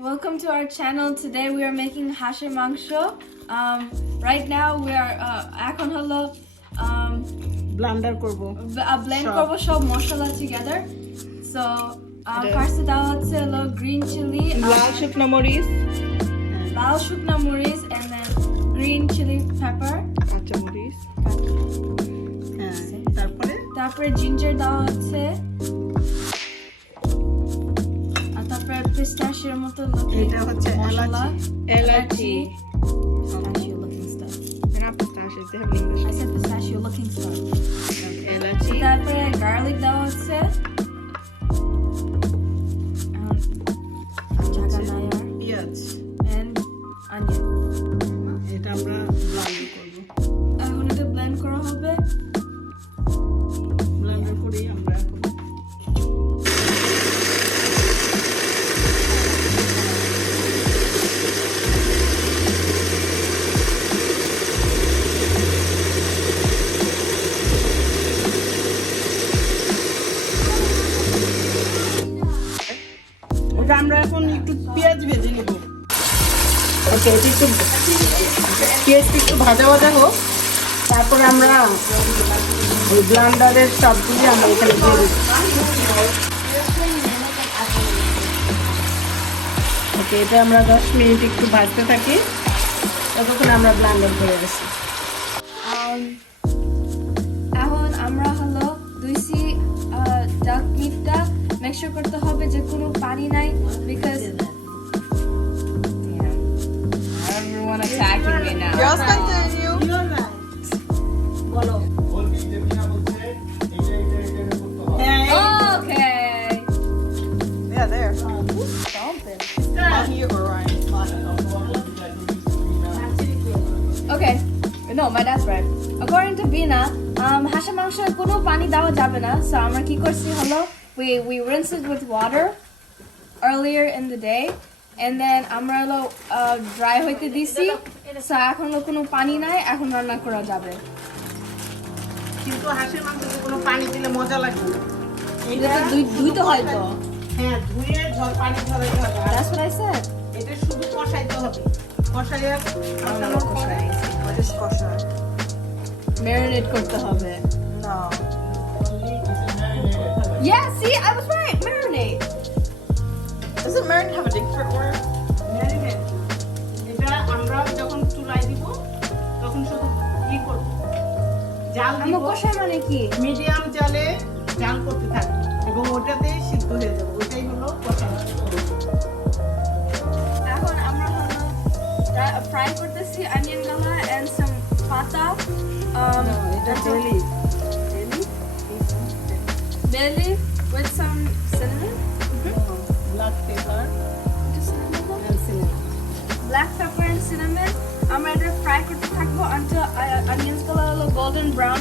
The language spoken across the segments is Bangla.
Welcome to our channel. Today we are making hasher mangsho. Right now we are এখন হলো ব্লেন্ডার করব blend করব সব মশলা together. So first দাও হচ্ছে হলো green chili, লাল শুকনো মরিচ and then green chili pepper, কাঁচা মরিচ তারপরে ginger দাও হচ্ছে তারপরে পিস্তাশিওর মতো এটা হচ্ছে এলাচি pistachio looking stuff. না পিস্তাশিও তে হবে English I said pistachio looking stuff. এলাচি তারপরে garlic দেওয়া হচ্ছে পেঁয়াজ and onion. এটা আমরা ব্লেন্ড করব এখন এটা blend করা হবে. ব্লেন্ডার করেই আমরা এখন আমরা এখন একটু পেঁয়াজ ভেজে নেব। ওকে, এটা একটু পেঁয়াজটা একটু ভাজা ভাজা হোক, তারপর আমরা ওই ব্লেন্ডারের সবগুলি আমরা এখানে দিয়ে দেব। ওকে, এটা আমরা 10 মিনিট একটু ভাজতে থাকি, ততক্ষণ আমরা ব্লেন্ডার করে গেছি। এখন আমরা হলো দুইসি ডাক মিটটা মেক শিওর করতে হবে যে কোনো পানি নাই because everyone attacking me now. Just continue. বলো। Okay. Yeah, there. Something. Not here, Orion. Okay. No, my dad's right. According to Bina, হাঁসের মাংসে কোনো পানি দেওয়া যাবে না. So আমরা কি করছি হলো we rinsed it with water earlier in the day and then আমরা হলো dry হইতে দিছি. So এখন কোনো পানি নাই, এখন রান্না করা যাবে. কিন্তু হাঁসের মাংসে কোনো পানি দিলে মজা লাগবে না। এটা তো ধুইতে হয় তো। হ্যাঁ, ধুয়ে পানি ঝরাইতে হবে। That's what I said. এটা শুধু কষাইতে হবে। কষাইয়া Marinate করতে হবে. না। Yeah, see, I was right. Marinate. Doesn't marinate have a different word? Marinate. এটা আমরা যখন চুলায় দিব তখন শুধু কি করব? জাল দিব। আমরা কষাই মানে কি? মিডিয়াম জালে জাল করতে থাকবো এবং ওটাতে সিদ্ধ হয়ে যাবে। ওটাই হলো কষানো। এখন আমরা হলো ফ্রাই করতেছি অনিয়ন গালা and some পাতা. এটা jelly. Bay leaf with some cinnamon. Black pepper Just cinnamon. and cinnamon. Black pepper and cinnamon. আমরা এটা ফ্রাই করতে থাকবো until onions গুলো হলো golden brown.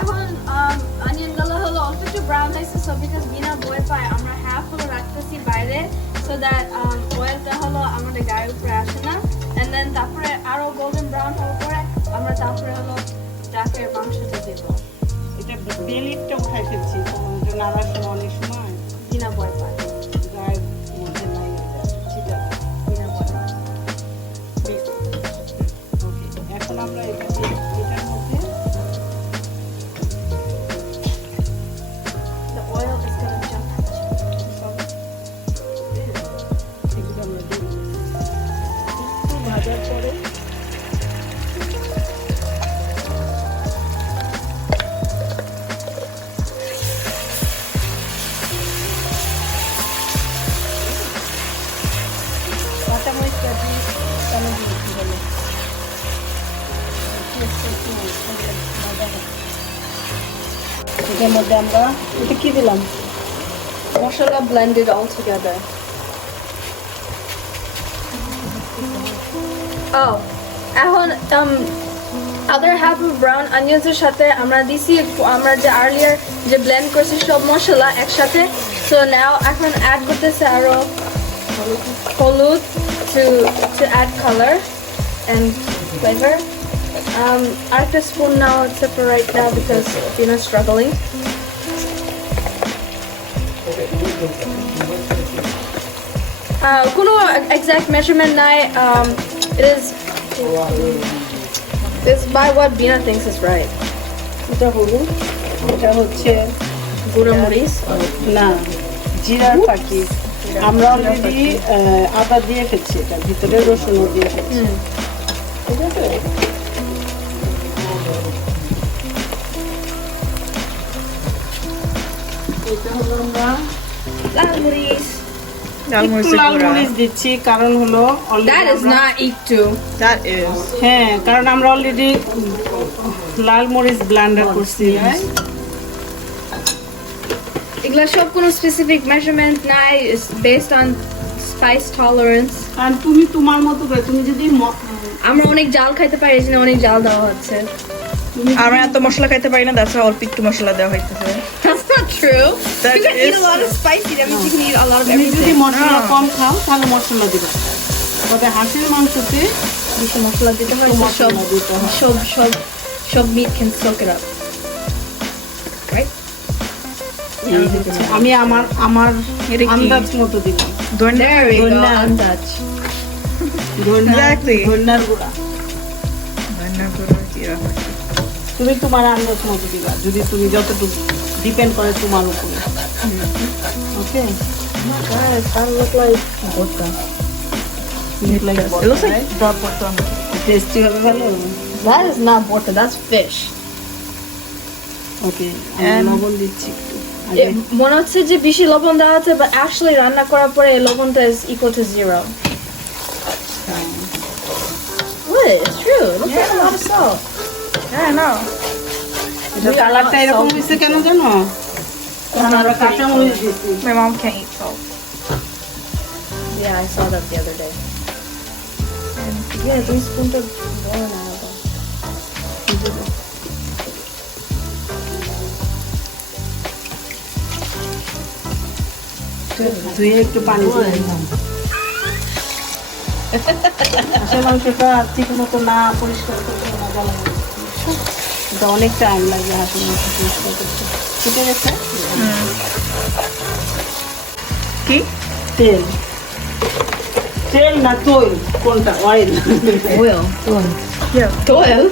এখন onion গুলো হলো অল্প একটু brown হয়েছে, so because বিনা বয়ে পায় আমরা half হলো রাখতেছি বাইরে so that oilটা হলো আমাদের গায়ের উপরে আসে না, and then তারপরে আরো golden brown হওয়ার পরে আমরা তারপরে হলো ডাকের মাংসটা দেবো. এটা বেলিফটা উঠাই ফেলছি, তো নাড়ার সময় অনেক সময় বিনা বয়ে পায় গায়ের মধ্যে লাগে যায়। ঠিক আছে, বিনা বয়ে পায়. ওকে, এখন আমরা এটার মধ্যে The oil is gonna jump at you. এগুলো আমরা দিয়ে দেব। একটু ভাজার পরে কাঁচামরিচটা দিয়ে কেন দিয়েছি বলে এটার মধ্যে আমরা এটা কি দিলাম? মশলা blended all together. Oh, এখন other half of brown onions এর সাথে আমরা দিছি আমরা যে earlier যে blend করছি সব মশলা একসাথে. So now এখন add করতেছে আরো হলুদ to add color and flavor. Arekta spoon now separate now because Dina's struggling. কোনো exact measurement নাই. It's by what Bina thinks is right. এটা হলুদ, এটা হচ্ছে গুঁড়ো মরিচ. না জিরার পাখি। আমরা অলরেডি আদা দিয়ে ফেলছি, এটা ভিতরে রসুন দিয়ে ফেলছি। ঠিক আছে, এটা হলো আমরা লাল মরিচ. একটু লাল মরিচ দিচ্ছি, কারণ হলো That is not একটু. That is. হ্যাঁ, কারণ আমরা অলরেডি লাল মরিচ ব্লেন্ডার করছি। এগুলা সব কোনো স্পেসিফিক মেজারমেন্ট নাই, it's based on spice tolerance. আর তুমি তোমার মতো করে, তুমি যদি আমরা অনেক জাল খাইতে পারি, এজন্য অনেক জাল দেওয়া হচ্ছে. আমরা এত মশলা খাইতে পারি না, that's why অল্প একটু মশলা দেওয়া হইতেছে। That's not true. That You can eat is a lot of spicy. That means you can eat a lot of তুমি যদি everything. মশলা কম খাও তাহলে মশলা দিবে। তবে হাঁসের মাংসতে বেশি মশলা দিতে হয়, একটু তো মশলা দিতে হয়। সব meat can soak it up. Right? আমি আমার এটা কি? আন্দাজ মতো দিলাম। There we go. ধনিয়া। Untouch. Exactly. ধনিয়ার গুঁড়া তুমি তোমার আন্দাজ মতো দিবা, যদি তুমি যতটুকু ডিপেন্ড করে তোমার উপরে। ওকে, Guys, that look like vodka. It looks like dark vodka. Tasty হবে ভালো। That is not vodka. That's fish. Okay, And- লবণ দিচ্ছি একটু আগে। মনে হচ্ছে যে বেশি লবণ দেওয়া আছে, but actually রান্না করার পরে এই লবণটা is equal to 0. What? It's true. It looks like a lot of salt. Yeah, I know. এটা কালারটা এরকম হয়েছে কেন জানো? কারণ আমরা কাঁচা মরিচ দিচ্ছি। My mom can't eat salt. Yeah, I saw that the other day. And yeah, these spoons are boiling out. ধুয়ে একটু পানি দিয়ে দিলাম। হাঁসের মাংসটা ঠিক মতো না পরিষ্কার করতে মজা লাগে। এটা অনেক টাইম লাগে হাঁসের মাংস পরিষ্কার করতে। ফুটে গেছে কি? তেল, তেল না তৈল, কোনটা? Oil. Oil. Yeah. Oil?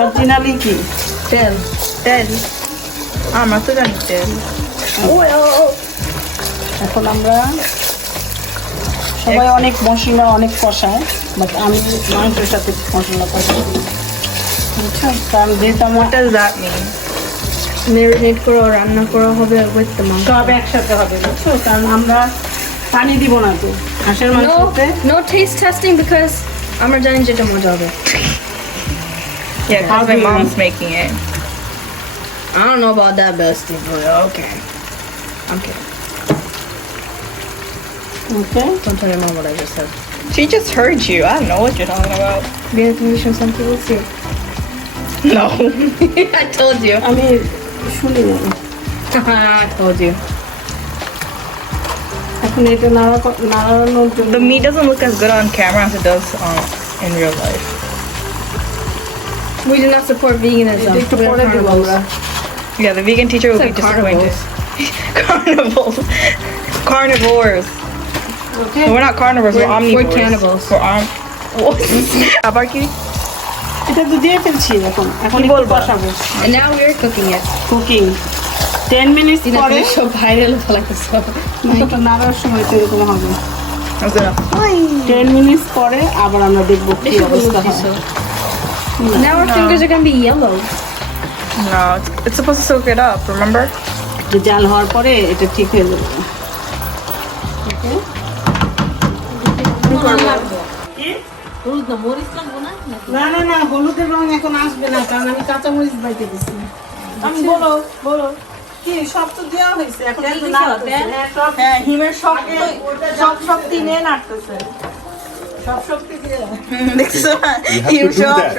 Originally কি? Then. Then. আমরা তো জানি তেল। Oil. এখন আমরা সবাই অনেক মশলা অনেক কষায়, বাট আমি মাংসের সাথে মশলা কষাই। বুঝছো? কারণ যেহেতু আমার What does that mean? Marinate করো, রান্না করা হবে with the মাংস. সব একসাথে হবে, বুঝছো? কারণ আমরা পানি দিব না তো হাঁসের মাংসতে। No taste testing because আমরা জানি যেটা মজা হবে. Yeah, How because do my you mom's know? making it. I don't know about that, bestie, but okay. I'm kidding. Okay, Don't tell your mom what I just said. She just heard you. I don't know what you're talking about. Bien, can you show some people too? No. I told you. আমি শুনি না। I told you. এখন এটা নাড়ানোর জন্য The meat doesn't look as good on camera as it does in real life. We do not support veganism. এটা একটু We are পরে দিব carnivores. আমরা। Yeah, the vegan teacher will It's be like disappointed. Carnivals. Carnivores. Okay, No, we're not carnivores, we're We're omnivores. cannibals. We're what? আবার কি? এটা তো দিয়ে ফেলছি এখন কি একটু বলবো? কষাবো। And now we're cooking it. Cooking 10 minute You know, পরে show viral like this. একটু নাড়ার সময় তো এরকম হবে। How's it? 10 মিনিট পরে আবার আমরা দেখবো কি অবস্থা হয়। Now our fingers are gonna be yellow. No, it's supposed to soak it up, remember? যে জাল হওয়ার পরে এটা ঠিক হয়ে যাবে। ওকে, না না না, হলুদের রং এখন আসবে না, কারণ আমি কাঁচা মরিচ বাইতে দিছি। আমি বলো কি সব তো দেওয়া হয়েছে, এখন শুধু নাড়তেছে। হ্যাঁ, সব হিমের সব শক্তি নিয়ে নাড়তেছে, সব শক্তি দিয়ে। You have to do that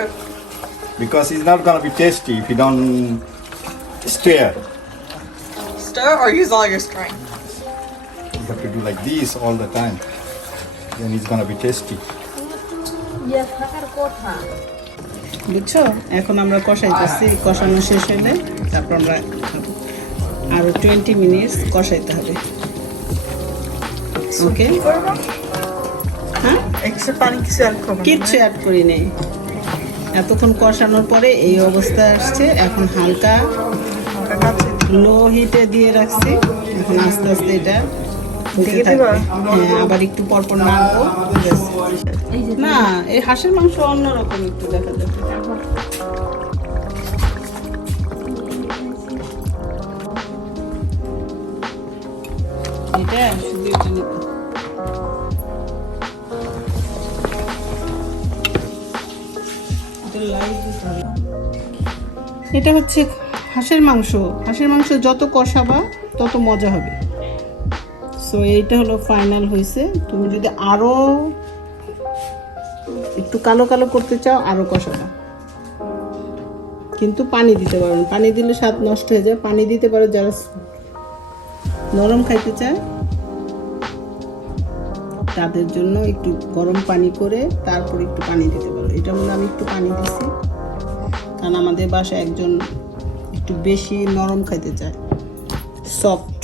because it's not going to be tasty if you don't stir. Stir or use all your strength? You have to do like this all the time. Then it's going to be tasty. বুঝছো? এখন আমরা কষাইতেছি, কষানো শেষ হলে তারপর আমরা আরো 20 মিনিট কষাইতে হবে। ওকে কি করবো? হ্যাঁ এক্সট্রা পানি কিছু অ্যাড করবো না? কিচ্ছু অ্যাড করি নেই। এতক্ষণ কষানোর পরে এই অবস্থায় আসছে। এখন হালকা হালকা কাঁচা লো হিটে দিয়ে রাখছি। এখন আস্তে আস্তে এটা হতে ঢেকে থাকবে। দিবা? হ্যাঁ, আবার একটু পরপর নাড়বো। না, এই হাঁসের মাংস অন্যরকম একটু দেখা যাচ্ছে। এটা শুধু এটা নিতে। এটা হচ্ছে হাঁসের মাংস। হাঁসের মাংস যত কষাবা তত মজা হবে। সো এইটা হলো ফাইনাল হয়েছে। তুমি যদি আরো একটু কালো কালো করতে চাও আরো কষাবা, কিন্তু পানি দিতে পারো না। পানি দিলে স্বাদ নষ্ট হয়ে যায়। পানি দিতে পারো যারা নরম খাইতে চায় তাদের জন্য একটু গরম পানি করে তারপর একটু পানি দিতে পারো। এটা মনে আমি একটু পানি দিছি, কারণ আমাদের বাসায় একজন একটু বেশি নরম খাইতে চায়, সফট।